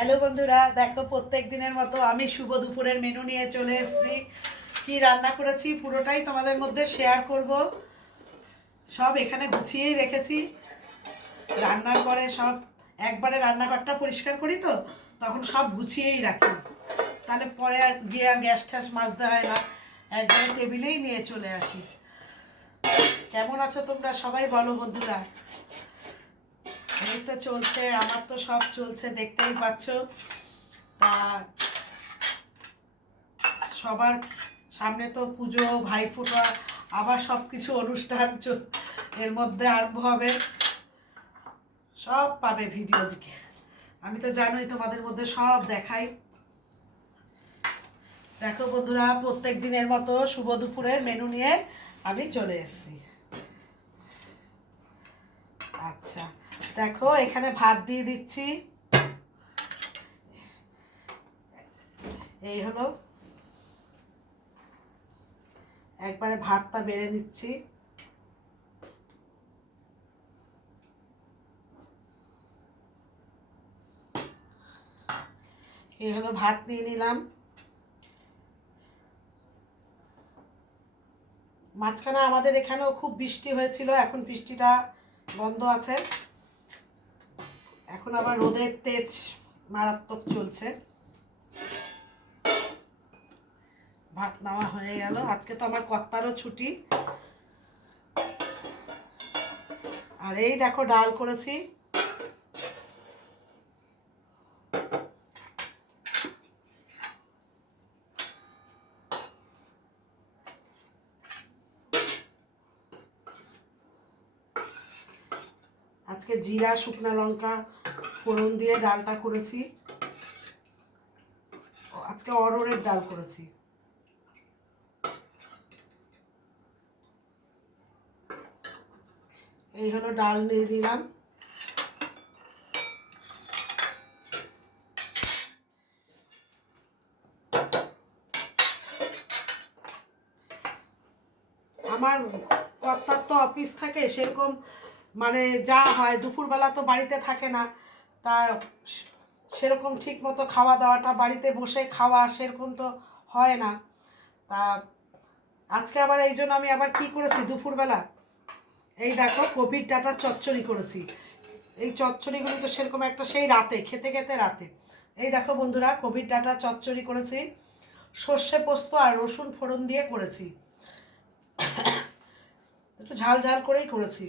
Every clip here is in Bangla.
হ্যালো বন্ধুরা, দেখো প্রত্যেক দিনের মতো আমি শুভ দুপুরের মেনু নিয়ে চলে এসেছি। কি রান্না করেছি পুরোটাই তোমাদের মধ্যে শেয়ার করব। সব এখানে গুছিয়েই রেখেছি। রান্নার পরে সব একবারে রান্নাঘরটা পরিষ্কার করি, তো তখন সব গুছিয়েই রাখি, তাহলে পরে আর গিয়ে আর গ্যাস ট্যাস মাজতে হয় না, একবারে টেবিলেই নিয়ে চলে আসি। কেমন আছো তোমরা সবাই বলো বন্ধুরা। এই তো চলছে, আমার তো সব চলছে, দেখতেই পাচ্ছ। তা সবার সামনে তো পুজো, ভাইফোঁটা, আবার সব কিছু অনুষ্ঠান এর মধ্যে আরম্ভ হবে। সব পাবে ভিডিও, আমি তো জানোই তোমাদের মধ্যে সব দেখাই। দেখো বন্ধুরা, প্রত্যেক দিনের মতো শুভ দুপুরের মেনু নিয়ে আমি চলে এসেছি। আচ্ছা, দেখো এখানে ভাত দিয়ে দিচ্ছি। এই হলো, একবারে ভাতটা বেড়ে নিচ্ছি। এই হলো ভাত নিয়ে নিলাম। মাঝখানে আমাদের এখানেও খুব বৃষ্টি হয়েছিল, এখন বৃষ্টিটা বন্ধ আছে। এখন আবার রোদের তেজ মারাত্মক চলছে। ভাত নেওয়া হয়ে গেল। আজকে তো আমার কর্তারও ছুটি। আর এই দেখো ডাল করেছি। আজকে জিরা শুকনো লঙ্কা ফোড়ন দিয়ে ডালটা করেছি। আজকে অরহরের ডাল করেছি। এই হলো ডাল নিয়ে দিলাম। আমার কর্তার তো অফিস থাকে, সেরকম মানে যা হয় দুপুরবেলা তো বাড়িতে থাকে না, তা সেরকম ঠিক মতো খাওয়া দাওয়াটা বাড়িতে বসে খাওয়া সেরকম তো হয় না। তা আজকে আবার এই জন্য আমি আবার কী করেছি দুপুরবেলা, এই দেখো কপির ডাঁটার চচ্চড়ি করেছি। এই চচ্চড়িগুলো তো সেরকম একটা সেই রাতে খেতে খেতে রাতে। এই দেখো বন্ধুরা, কপির ডাঁটা চচ্চড়ি করেছি, সর্ষে পোস্ত আর রসুন ফোড়ন দিয়ে করেছি। একটু ঝাল ঝাল করেই করেছি।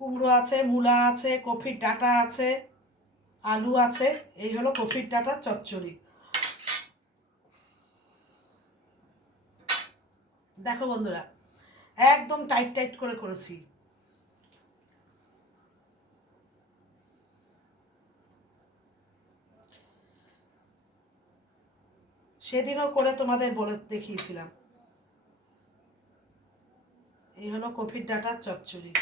কুমড়ো আছে, মূলা আছে, কপির ডাঁটা আছে, আলু আছে। এই হলো কপির ডাঁটার চচ্চড়ি। দেখো বন্ধুরা, একদম টাইট টাইট করে করেছি। সেদিনও করে তোমাদের বলে দেখিয়েছিলাম। এই হলো কপির ডাঁটার চচ্চড়ি।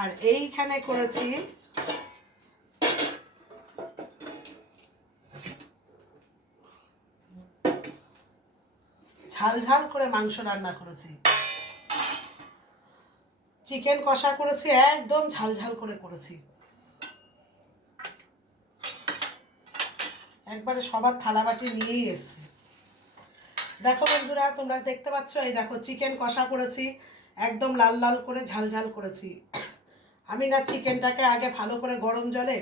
আর এইখানে করেছি ঝাল ঝাল করে মাংস রান্না করেছি। চিকেন কষা করেছি, একদম ঝাল ঝাল করে করেছি। একবারে সবার থালাবাটি নিয়েই এসছি। দেখো বন্ধুরা, তোমরা দেখতে পাচ্ছ, এই দেখো চিকেন কষা করেছি, একদম লাল লাল করে ঝাল ঝাল করেছি। আমি না চিকেনটাকে আগে ভালো করে গরম জলে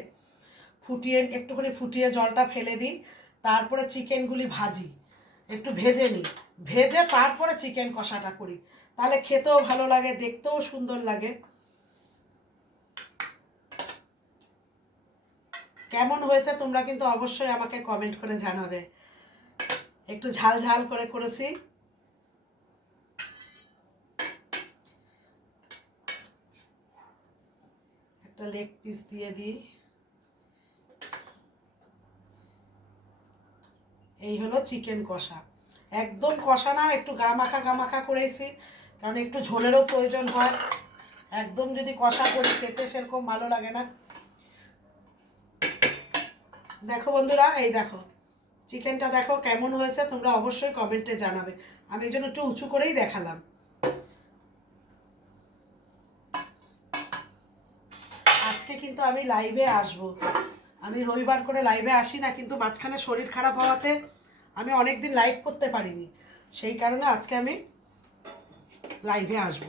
ফুটিয়ে, একটুখানি ফুটিয়ে জলটা ফেলে দিই, তারপরে চিকেনগুলি ভাজি, একটু ভেজে নিই, ভেজে তারপরে চিকেন কষাটা করি, তাহলে খেতেও ভালো লাগে, দেখতেও সুন্দর লাগে। কেমন হয়েছে তোমরা কিন্তু অবশ্যই আমাকে কমেন্ট করে জানাবে। একটু ঝাল ঝাল করে করেছি। একটা লেগ পিস দিয়ে দিই। এই হলো চিকেন কষা। একদম কষা না, একটু গা মাখা করেছি, কারণ একটু ঝোলেরও প্রয়োজন হয়। একদম যদি কষা করি খেতে সেরকম ভালো লাগে না। দেখো বন্ধুরা, এই দেখো চিকেনটা দেখো কেমন হয়েছে, তোমরা অবশ্যই কমেন্টে জানাবে। আমি এই জন্য একটু উঁচু করেই দেখালাম। আজকে কিন্তু আমি লাইভে আসব। আমি রবিবার করে লাইভে আসি না, কিন্তু মাঝখানে শরীর খারাপ হওয়াতে আমি অনেক দিন লাইভ করতে পারিনি, সেই কারণে আজকে আমি লাইভে আসব।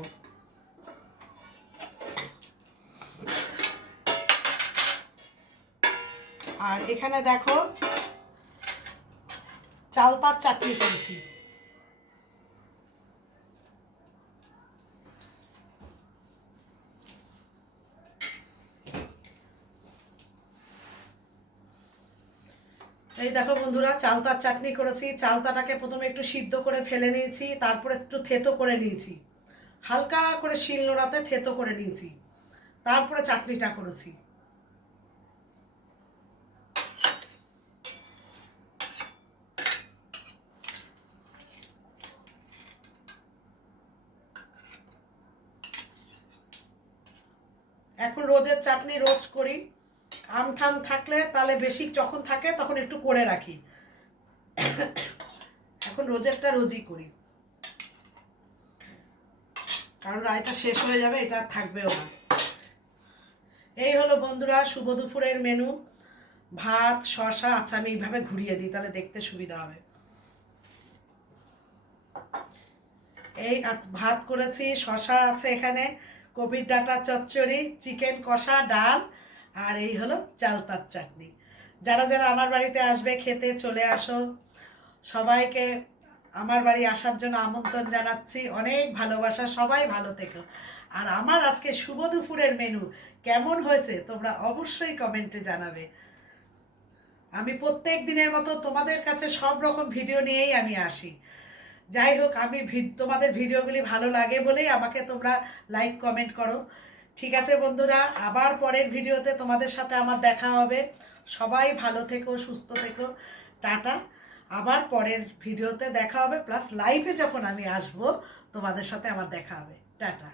আর এখানে দেখো চালতার চাটনি করেছি। এই দেখো বন্ধুরা, চালতার চাটনি করেছি। চালতাটাকে প্রথমে একটু সিদ্ধ করে ফেলে নিয়েছি, তারপরে একটু থেতো করে নিয়েছি, হালকা করে শিলনোড়াতে থেতো করে নিয়েছি, তারপরে চাটনিটা করেছি। এখন রোজের চাটনি রোজ করি, আম ঠাম থাকলে তাহলে বেশি যখন থাকে তখন একটু করে রাখি, এখন রোজেরটা রোজই করি, কারণ এটা শেষ হয়ে যাবে, এটা আর থাকবেও না। এই হলো বন্ধুরা শুভ দুপুরের মেনু। ভাত, শসা, আচ্ছা আমি এইভাবে ঘুরিয়ে দিই তাহলে দেখতে সুবিধা হবে। এই ভাত করেছি, শসা আছে এখানে, কপির ডাঁটা চচ্চড়ি, চিকেন কষা, ডাল, আর এই হলো চালতার চাটনি। যারা যারা আমার বাড়িতে আসবে খেতে চলে আসো, সবাইকে আমার বাড়ি আসার জন্য আমন্ত্রণ জানাচ্ছি। অনেক ভালোবাসা, সবাই ভালো থেকো। আর আমার আজকে শুভ দুপুরের মেনু কেমন হয়েছে তোমরা অবশ্যই কমেন্টে জানাবে। আমি প্রত্যেক দিনের মতো তোমাদের কাছে সব রকম ভিডিও নিয়েই আমি আসি। যাই হোক, আমি তোমাদের ভিডিওগুলি ভালো লাগে বলেই আমাকে তোমরা লাইক কমেন্ট করো। ঠিক আছে বন্ধুরা, আবার পরের ভিডিওতে তোমাদের সাথে আমার দেখা হবে। সবাই ভালো থেকো, সুস্থ থেকো, টাটা। আবার পরের ভিডিওতে দেখা হবে, প্লাস লাইভে যখন আমি আসবো তোমাদের সাথে আমার দেখা হবে। টাটা।